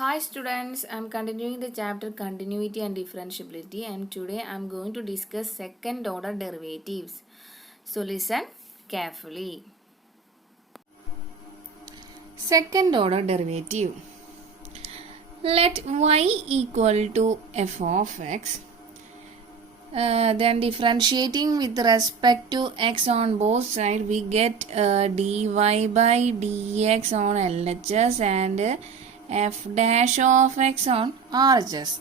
Hi students, I am continuing the chapter Continuity and Differentiability, and today I am going to discuss second order derivatives. So listen carefully. Second order derivative. Let y equal to f of x. Then differentiating with respect to x on both sides, we get dy by dx on LHS and f dash of x on RHS.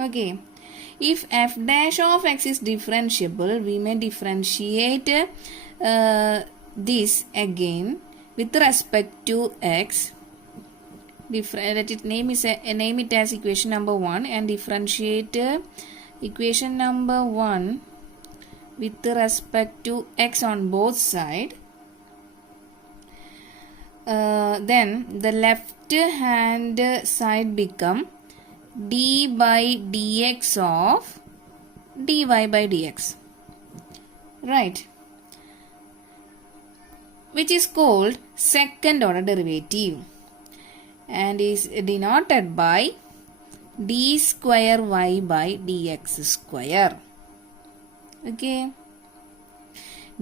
Okay, if f dash of x is differentiable, we may differentiate this again with respect to x. Let it name it as equation number 1 and differentiate equation number 1 with respect to x on both sides. Then the left hand side become d by dx of dy by dx, right, which is called second order derivative and is denoted by d square y by dx square. Okay,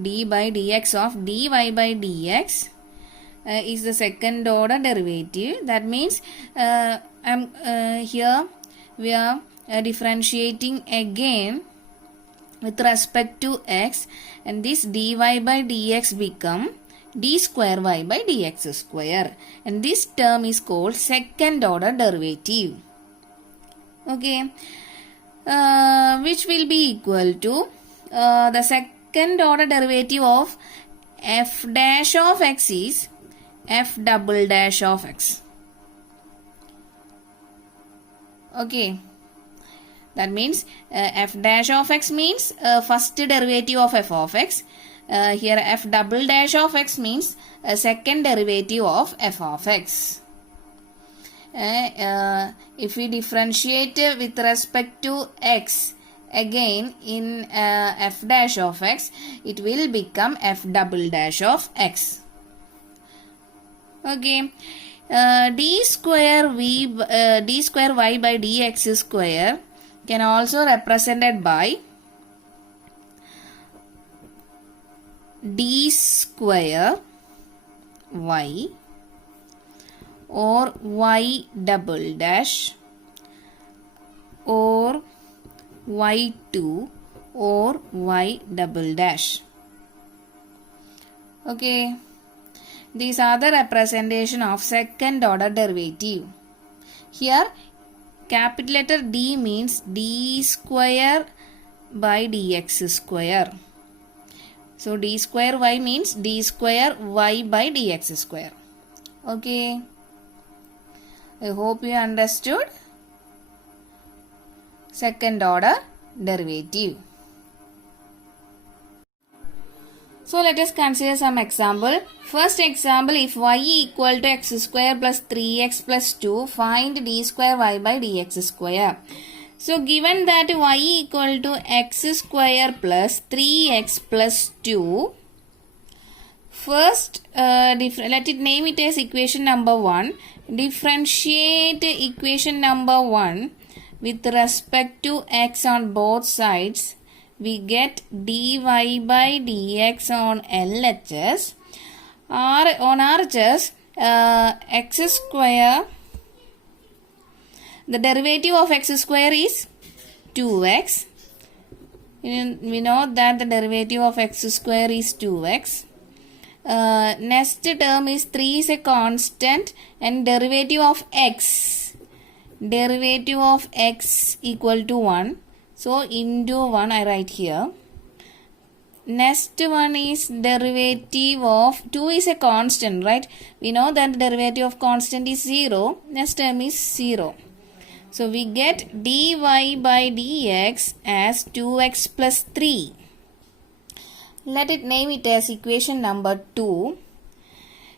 d by dx of dy by dx is the second order derivative. That means here we are differentiating again with respect to x, and this dy by dx become d square y by dx square, and this term is called second order derivative. Okay, which will be equal to the second order derivative of f dash of x is f double dash of x. Okay, that means f dash of x means first derivative of f of x. Here f double dash of x means second derivative of f of x. If we differentiate with respect to x again in f dash of x, it will become f double dash of x. Okay, d square y by dx square can also represented by d square y or y double dash or y2 or y double dash. Okay, these are the representation of second order derivative. Here capital letter D means d square by dx square. So d square y means d square y by dx square. Okay, I hope you understood second order derivative. So let us consider some example. First example, if y equal to x square plus 3x plus 2, find d square y by dx square. So given that y equal to x square plus 3x plus 2, first let it name it as equation number 1. Differentiate equation number 1 with respect to x on both sides. We get dy by dx on LHS. On RHS, x square, the derivative of x square is 2x. We know that the derivative of x square is 2x. Next term is 3 is a constant and derivative of x equal to 1. So into 1 I write here. Next one is derivative of 2 is a constant, right? We know that the derivative of constant is 0. Next term is 0. So we get dy by dx as 2x plus 3. Let it name it as equation number 2.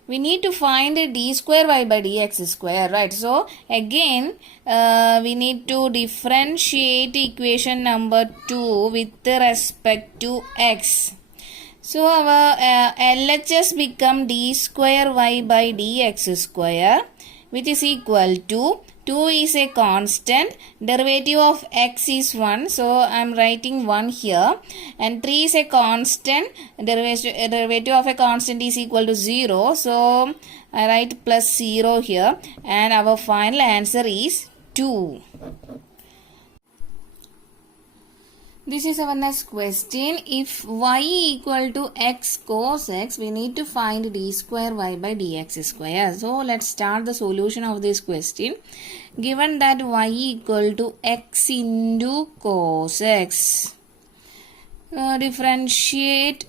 We need to find d square y by dx square, right? So again we need to differentiate equation number 2 with respect to x. So our LHS become d square y by dx square which is equal to 2 is a constant, derivative of x is 1, so I am writing 1 here, and 3 is a constant, derivative of a constant is equal to 0, so I write plus 0 here, and our final answer is 2. This is our next question. If y equal to x cos x, we need to find d square y by dx square. So let's start the solution of this question. Given that y equal to x into cos x, differentiate,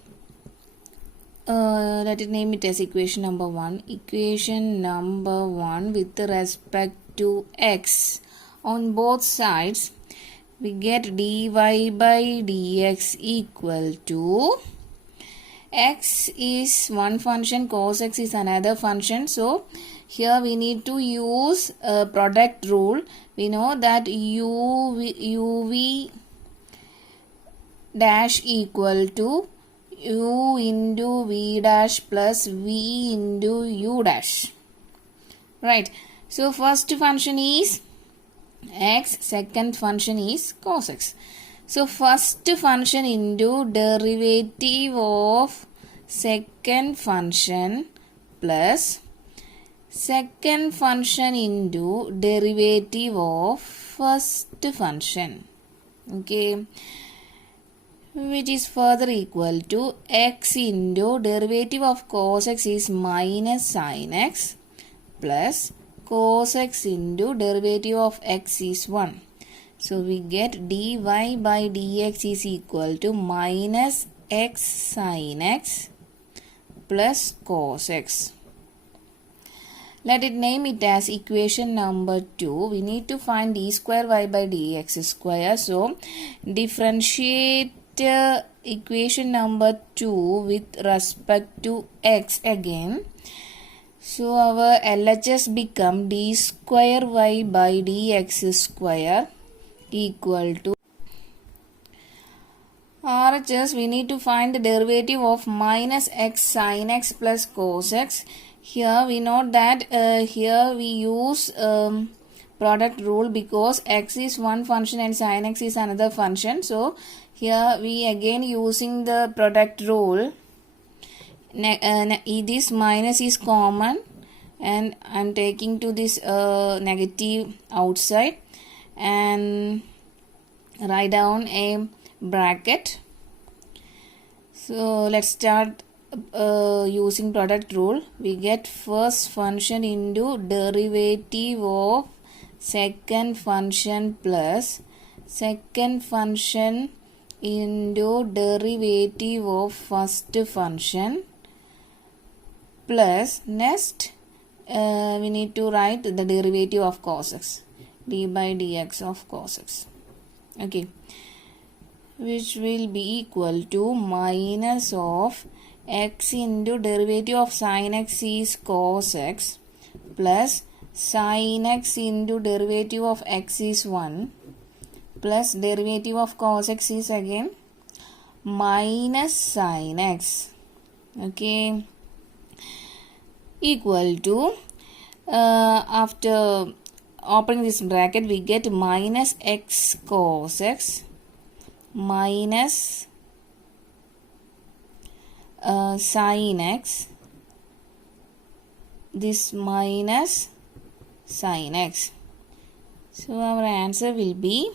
let it name it as equation number 1. Equation number 1 with respect to x on both sides. We get dy by dx equal to x is one function, cos x is another function. So here we need to use a product rule. We know that uv dash equal to u into v dash plus v into u dash. Right. So first function is x, second function is cos x. So first function into derivative of second function plus second function into derivative of first function, okay, which is further equal to x into derivative of cos x is minus sin x plus cos x into derivative of x is 1. So we get dy by dx is equal to minus x sin x plus cos x. Let it name it as equation number 2. We need to find d square y by dx square. So differentiate equation number 2 with respect to x again. So our LHS become d square y by dx square equal to RHS. We need to find the derivative of minus x sin x plus cos x. Here we know that here we use product rule because x is one function and sin x is another function. So here we again using the product rule. This minus is common and I am taking to this negative outside and write down a bracket. So let's start using product rule. We get first function into derivative of second function plus second function into derivative of first function plus next we need to write the derivative of cos x, d by dx of cos x, okay, which will be equal to minus of x into derivative of sin x is cos x plus sin x into derivative of x is 1 plus derivative of cos x is again minus sin x, okay, equal to after opening this bracket we get minus x cos x minus sin x, this minus sin x. So our answer will be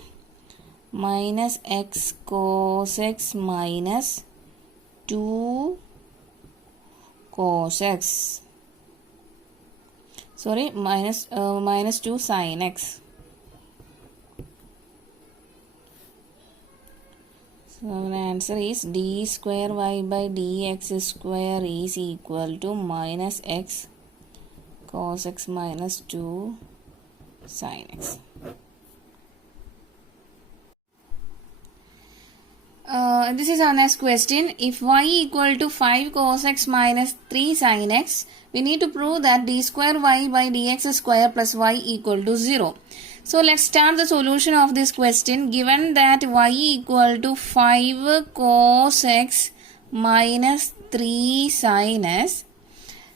minus x cos x minus 2 cos x. Sorry, minus 2 sin x. So our answer is d square y by dx square is equal to minus x cos x minus 2 sin x. This is our next question. If y equal to 5 cos x minus 3 sin x, we need to prove that d square y by dx square plus y equal to 0. So let's start the solution of this question. Given that y equal to 5 cos x minus 3 sin x,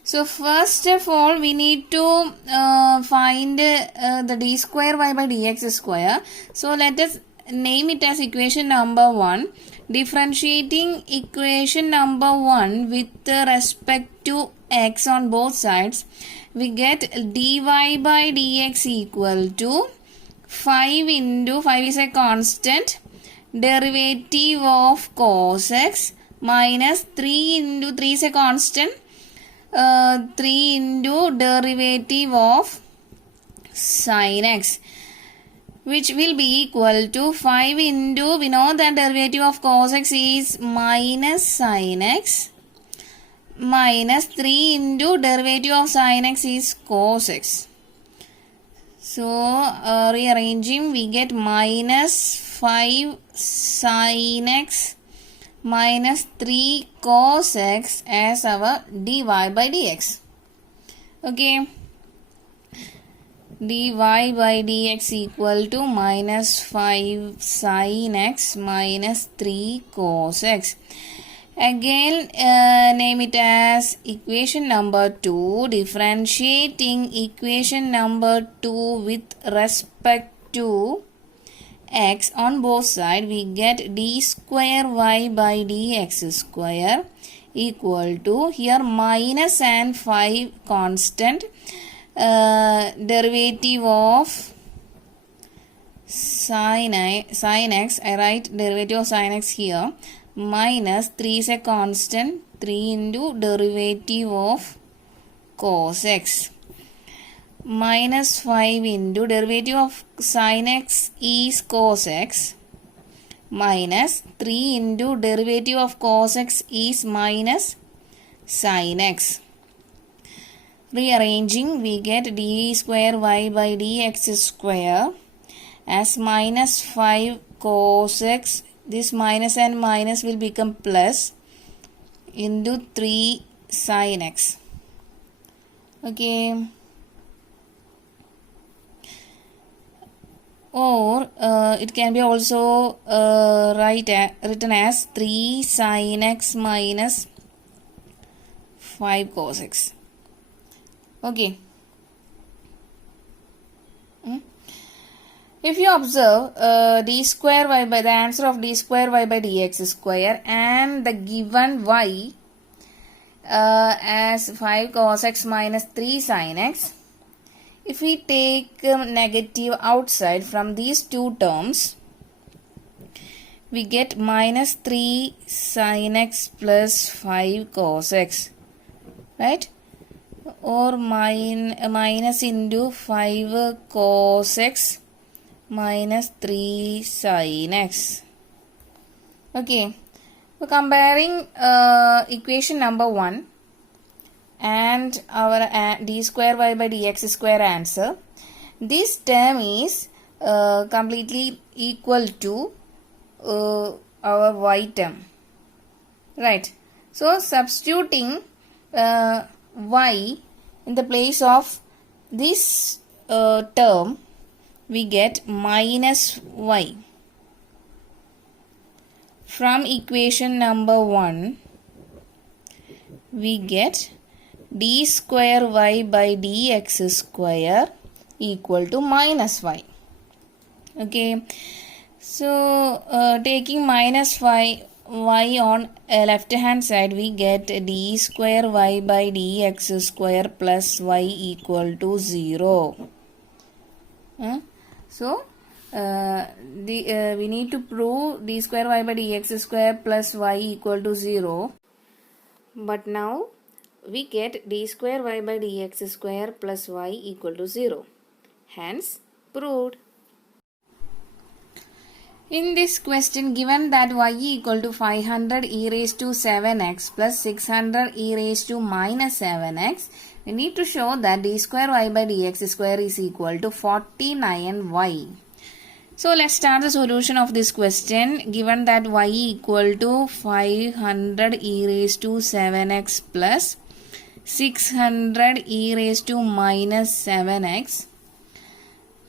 So first of all, we need to find the d square y by dx square. So let us name it as equation number 1. Differentiating equation number 1 with respect to x on both sides, we get dy by dx equal to 5 into 5 is a constant, derivative of cos x minus 3 into 3 is a constant, 3 into derivative of sin x, which will be equal to 5 into, we know that derivative of cos x is minus sin x, minus 3 into derivative of sin x is cos x. So rearranging, we get minus 5 sin x minus 3 cos x as our dy by dx. Okay. dy by dx equal to minus 5 sin x minus 3 cos x. Again, name it as equation number 2. Differentiating equation number 2 with respect to x on both sides, we get d square y by dx square equal to, here minus and 5 constant, derivative of sin x, I write derivative of sin x here, minus 3 is a constant, 3 into derivative of cos x, minus 5 into derivative of sin x is cos x, minus 3 into derivative of cos x is minus sin x. Rearranging, we get d square y by dx square as minus 5 cos x, this minus and minus will become plus, into 3 sin x. Okay. Or it can be also written as 3 sin x minus 5 cos x. Okay. If you observe d square y by, the answer of d square y by dx square and the given y as 5 cos x minus 3 sin x, if we take negative outside from these two terms, we get minus 3 sin x plus 5 cos x, right? Or minus into 5 cos x minus 3 sin x. Okay, so comparing equation number 1 and our d square y by dx square answer, this term is completely equal to our y term, right? So substituting y in the place of this term, we get minus y. From equation number 1, we get d square y by dx square equal to minus y. Okay, so taking minus y on left hand side, we get d square y by dx square plus y equal to 0. So we need to prove d square y by dx square plus y equal to 0. But now we get d square y by dx square plus y equal to 0. Hence proved. In this question, given that y equal to 500 e raised to 7x plus 600 e raised to minus 7x, we need to show that d square y by dx square is equal to 49y. So let's start the solution of this question. Given that y equal to 500 e raised to 7x plus 600 e raised to minus 7x,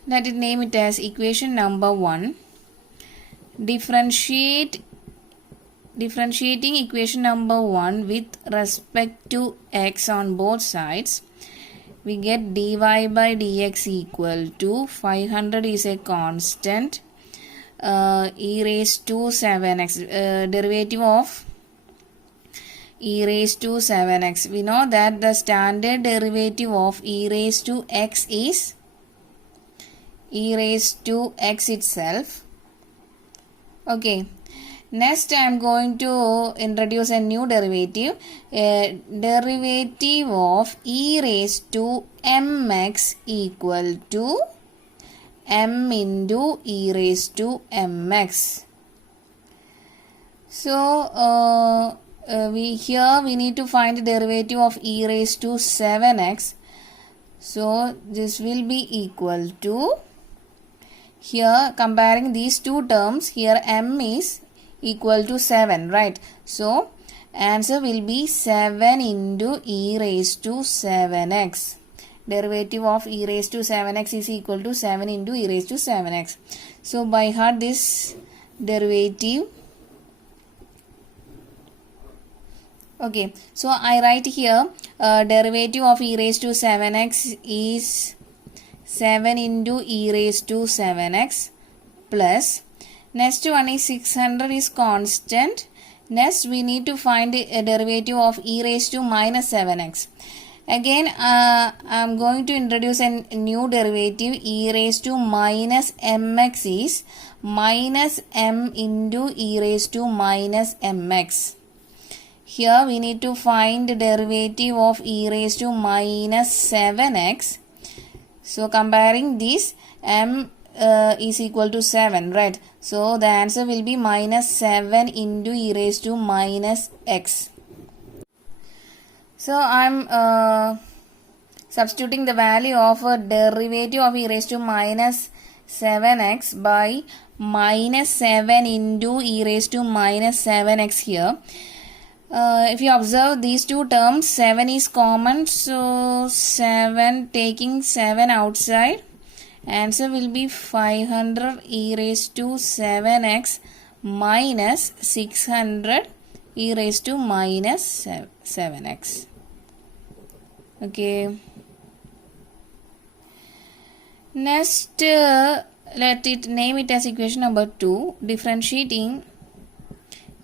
let it name it as equation number 1. Differentiate differentiating equation number 1 with respect to x on both sides, we get dy by dx equal to 500 is a constant, e raised to 7x, derivative of e raised to 7x. We know that the standard derivative of e raised to x is e raised to x itself. Okay. Next, I am going to introduce a new derivative. A derivative of e raised to mx equal to m into e raised to mx. So, we need to find the derivative of e raised to 7x. So, this will be equal to, here comparing these two terms, here m is equal to 7, right? So, answer will be 7 into e raised to 7x. Derivative of e raised to 7x is equal to 7 into e raised to 7x. So, by heart this derivative. Okay, so I write here derivative of e raised to 7x is 7 into e raised to 7x plus, next one is 600 is constant. Next we need to find a derivative of e raised to minus 7x. Again I am going to introduce a new derivative. E raised to minus mx is minus m into e raised to minus mx. Here we need to find the derivative of e raised to minus 7x. So comparing this, m is equal to 7, right? So the answer will be minus 7 into e raised to minus x. So I am substituting the value of a derivative of e raised to minus 7x by minus 7 into e raised to minus 7x here. If you observe these two terms, 7 is common, so 7, taking 7 outside, answer will be 500 e raised to 7x minus 600 e raised to minus 7x. Okay. Next, name it as equation number 2. Differentiating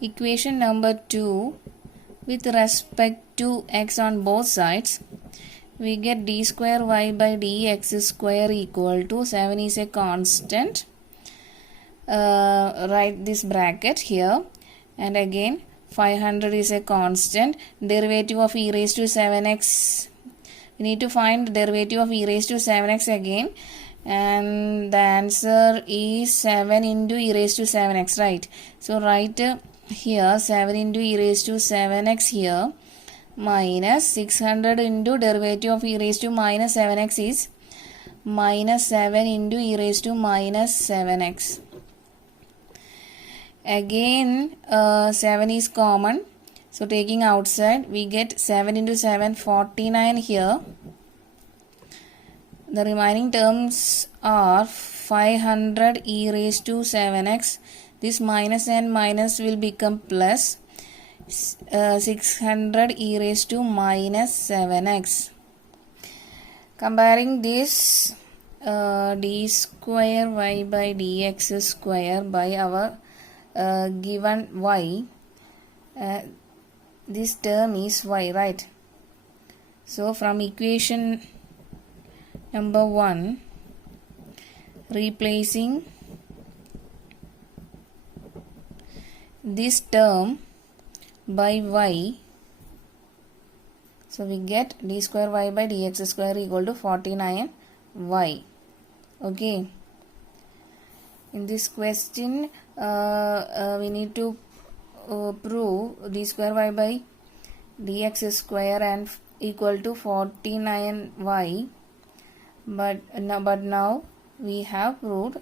equation number 2 with respect to x on both sides, we get d square y by dx square equal to 7 is a constant. Write this bracket here, and again 500 is a constant. Derivative of e raised to 7x, we need to find derivative of e raised to 7x again, and the answer is 7 into e raised to 7x, right? So write here 7 into e raised to 7x here minus 600 into derivative of e raised to minus 7x is minus 7 into e raised to minus 7x. Again 7 is common, so taking outside we get 7 into 7, 49 here. The remaining terms are 500 e raised to 7x. This minus and minus will become plus 600 e raised to minus 7x. Comparing this, d square y by dx square by our given y, this term is y, right? So from equation number 1, replacing this term by y, so we get d square y by dx square equal to 49y. Okay, in this question we need to prove d square y by dx square and equal to 49y, but now we have proved.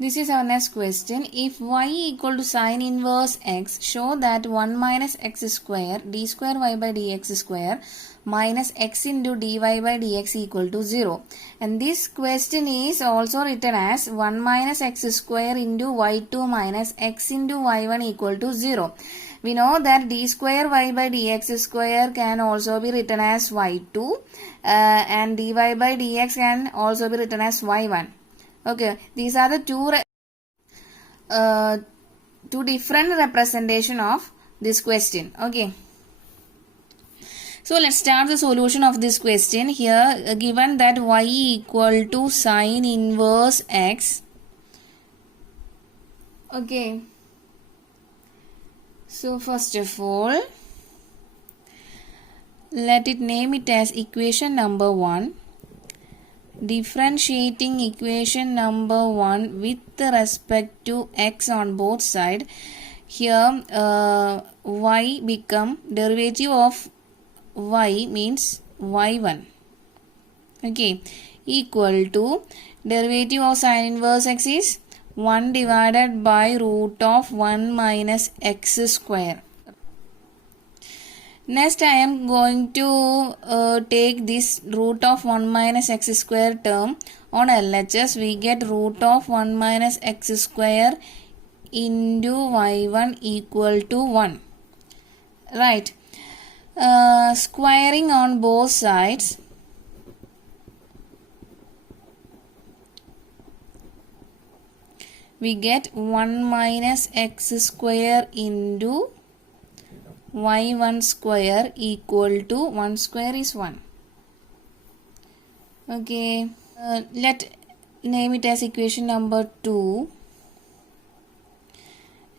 This is our next question. If y equal to sine inverse x, show that 1 minus x square d square y by dx square minus x into dy by dx equal to 0. And this question is also written as 1 minus x square into y2 minus x into y1 equal to 0. We know that d square y by dx square can also be written as y2 and dy by dx can also be written as y1. Okay, these are the two different representation of this question. Okay. So let's start the solution of this question. Here given that y equal to sine inverse x. Okay. So first of all, let it name it as equation number 1. Differentiating equation number 1 with respect to x on both sides. Here y become derivative of y means y1. Okay, equal to derivative of sine inverse x is 1 divided by root of 1 minus x square. Next, I am going to take this root of 1 minus x square term on LHS. We get root of 1 minus x square into y1 equal to 1. Right. Squaring on both sides. We get 1 minus x square into y1 square equal to 1 square is 1. Okay, let name it as equation number 2.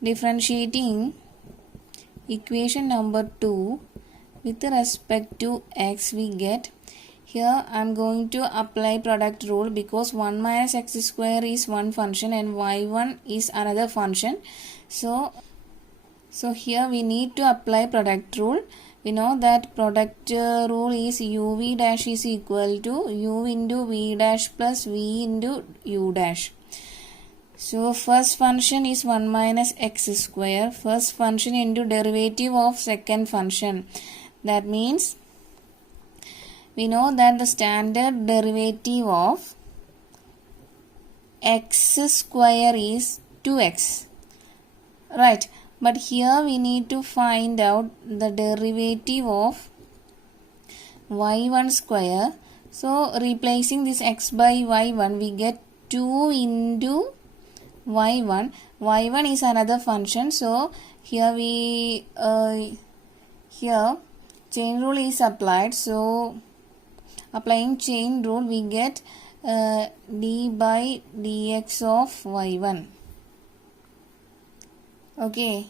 Differentiating equation number 2 with respect to x, we get, here I am going to apply product rule because 1 minus x square is one function and y1 is another function. So here we need to apply product rule. We know that product rule is uv dash is equal to u into v dash plus v into u dash. So first function is 1 minus x square. First function into derivative of second function. That means we know that the standard derivative of x square is 2x. Right. But here we need to find out the derivative of y1 square. So replacing this x by y1, we get 2 into y1. y1 is another function. So here here chain rule is applied. So applying chain rule, we get d by dx of y1. Okay,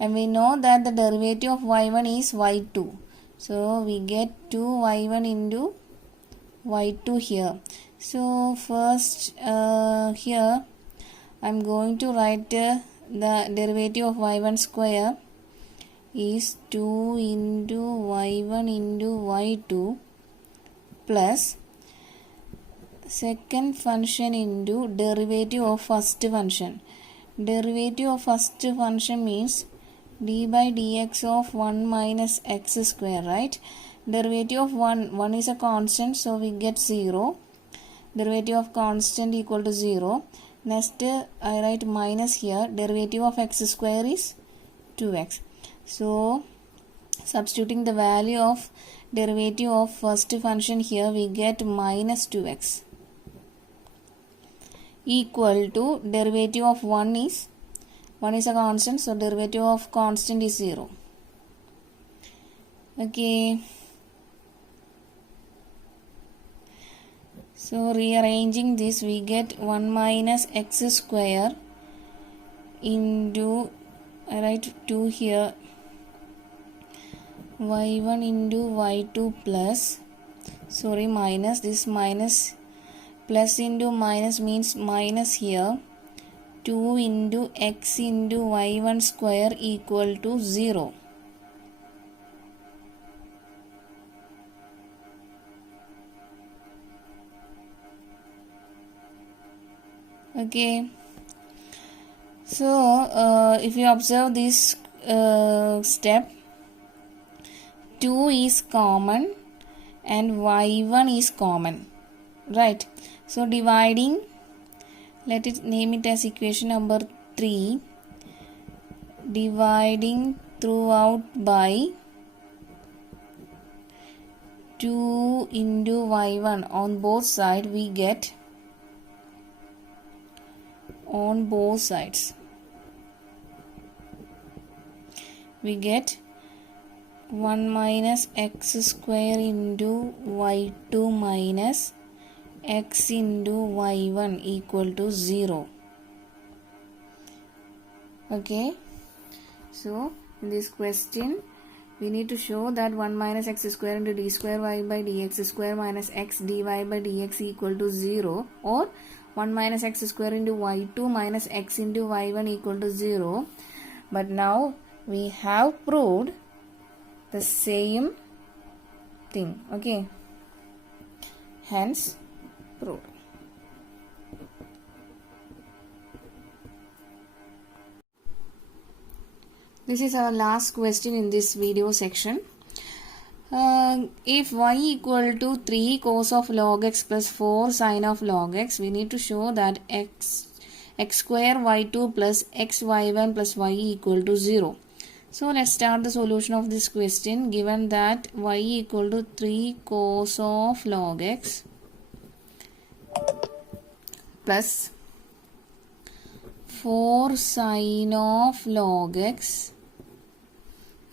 and we know that the derivative of y1 is y2. So we get 2y1 into y2 here. So first here I am going to write the derivative of y1 square is 2 into y1 into y2 plus second function into derivative of first function. Derivative of first function means d by dx of 1 minus x square, right? Derivative of 1 is a constant, so we get 0. Derivative of constant equal to 0. Next I write minus here. Derivative of x square is 2x. So substituting the value of derivative of first function here, we get minus 2x equal to derivative of 1 is a constant, so derivative of constant is 0. Okay, so rearranging this, we get 1 minus x square into, I write 2 here, y1 into y2 plus, sorry, minus, this minus plus into minus means minus here, 2 into x into y1 square equal to 0. Okay, So if you observe this step, 2 is common and y1 is common, right? So dividing, let it name it as equation number 3, dividing throughout by 2 into y1 on both sides, we get on both sides we get 1 minus x square into y2 minus x into y1 equal to 0. Okay, so in this question we need to show that 1 minus x square into d square y by dx square minus x dy by dx equal to 0, or 1 minus x square into y2 minus x into y1 equal to 0. But now we have proved the same thing. Okay, hence proved. This is our last question in this video section. If y equal to 3 cos of log x plus 4 sin of log x, we need to show that x square y2 plus x y1 plus y equal to 0. So let's start the solution of this question. Given that y equal to 3 cos of log x plus 4 sin of log x.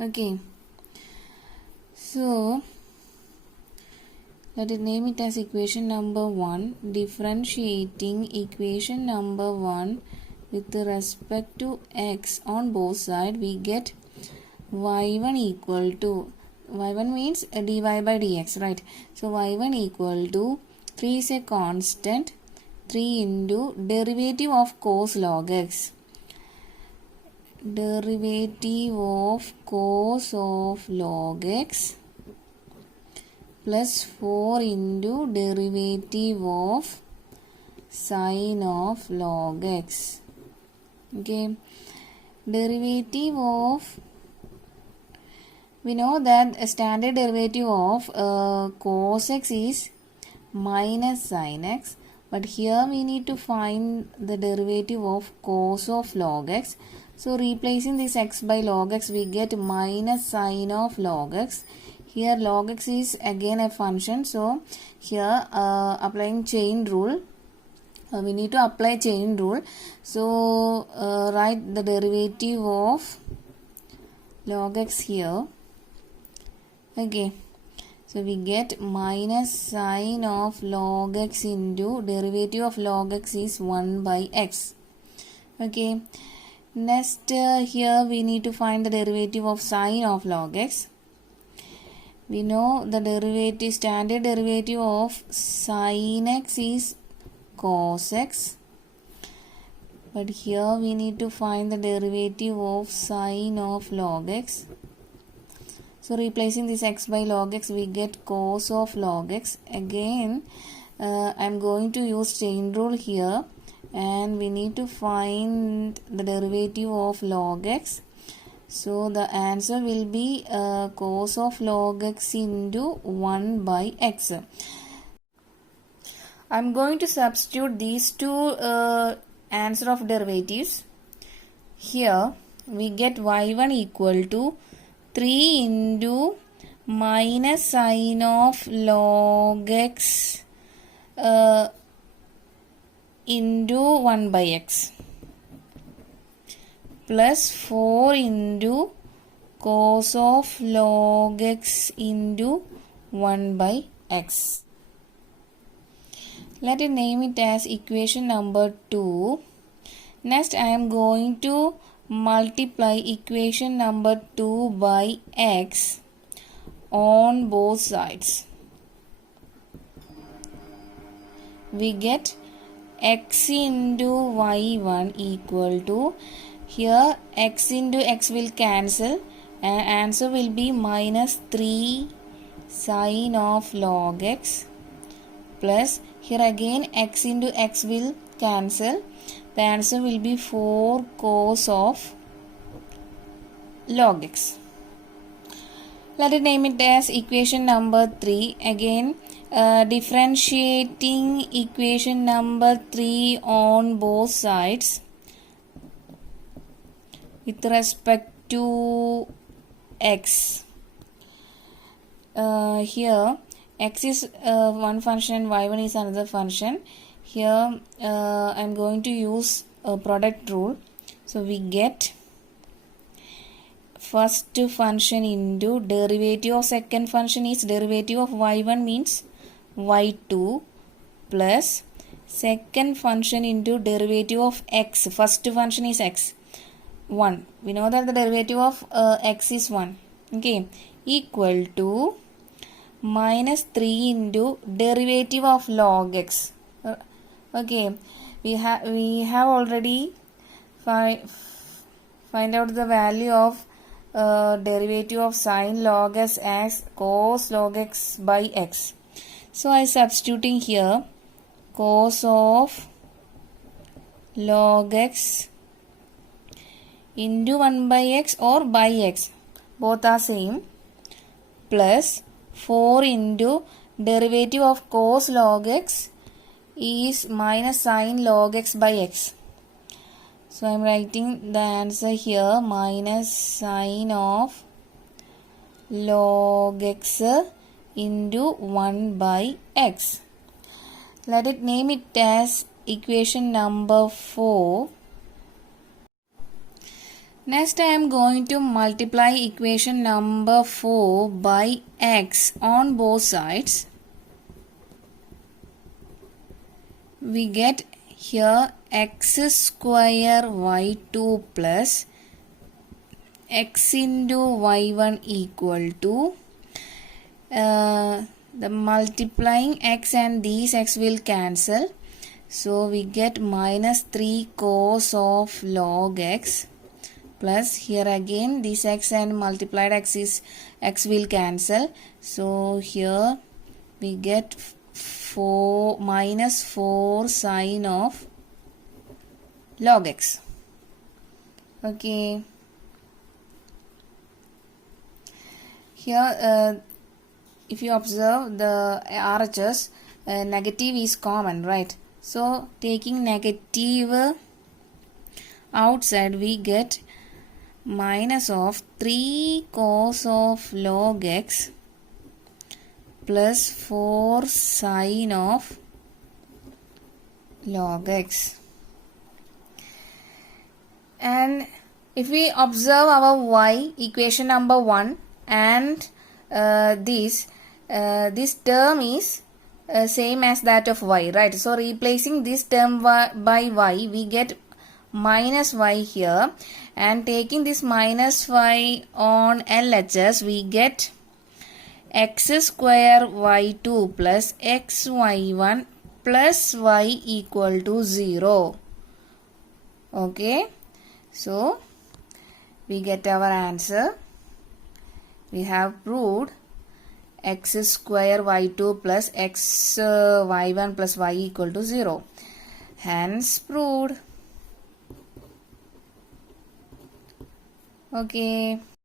Okay, so let it name it as equation number 1. Differentiating equation number 1 with respect to x on both sides, we get y1 equal to, y1 means dy by dx, right? So y1 equal to 3 is a constant, 3 into derivative of cos log x. Derivative of cos of log x plus 4 into derivative of sin of log x. Okay, derivative of, we know that a standard derivative of cos x is minus sin x, but here we need to find the derivative of cos of log x. So replacing this x by log x, we get minus sin of log x. Here log x is again a function, so here applying chain rule, we need to apply chain rule. So write the derivative of log x here. Okay, so we get minus sin of log x into derivative of log x is 1 by x. Okay, next here we need to find the derivative of sin of log x. We know the derivative, standard derivative of sin x is cos x, but here we need to find the derivative of sin of log x. So replacing this x by log x, we get cos of log x. Again I am going to use chain rule here, and we need to find the derivative of log x. So the answer will be cos of log x into 1 by x. I am going to substitute these two answer of derivatives. Here we get y1 equal to 3 into minus sin of log x into 1 by x plus 4 into cos of log x into 1 by x. Let it name it as equation number 2. Next I am going to multiply equation number 2 by x on both sides. We get x into y1 equal to, here x into x will cancel and answer will be minus 3 sin of log x, plus here again x into x will cancel, the answer will be 4 cos of log x. Let it name it as equation number 3. Again, differentiating equation number 3 on both sides with respect to x. Here x is one function, y1 is another function. Here I am going to use a product rule. So we get first function into derivative of second function is derivative of y1 means y2 plus second function into derivative of x. First function is x, 1. We know that the derivative of x is 1. Okay, equal to minus 3 into derivative of log x. Okay, we have already find out the value of derivative of sin log x as cos log x by x. So I substituting here cos of log x into 1 by x or by x, both are same, plus 4 into derivative of cos log x is minus sin log x by x. So I am writing the answer here, minus sin of log x into 1 by x. Let it name it as equation number 4. Next I am going to multiply equation number 4 by x on both sides. We get here x square y2 plus x into y1 equal to the multiplying x and these x will cancel. So we get minus 3 cos of log x plus here again this x and multiplied x will cancel. So here we get minus 4 sin of log x. Okay, here if you observe the RHS, negative is common, right? So taking negative outside we get minus of 3 cos of log x plus 4 sin of log x. And if we observe our y, equation number 1 and this term is same as that of y, right? So replacing this term by y, we get minus y here, and taking this minus y on LHS we get x square y2 plus xy1 plus y equal to 0. Okay, so we get our answer. We have proved x square y2 plus xy1 plus y equal to 0. Hence proved. Okay.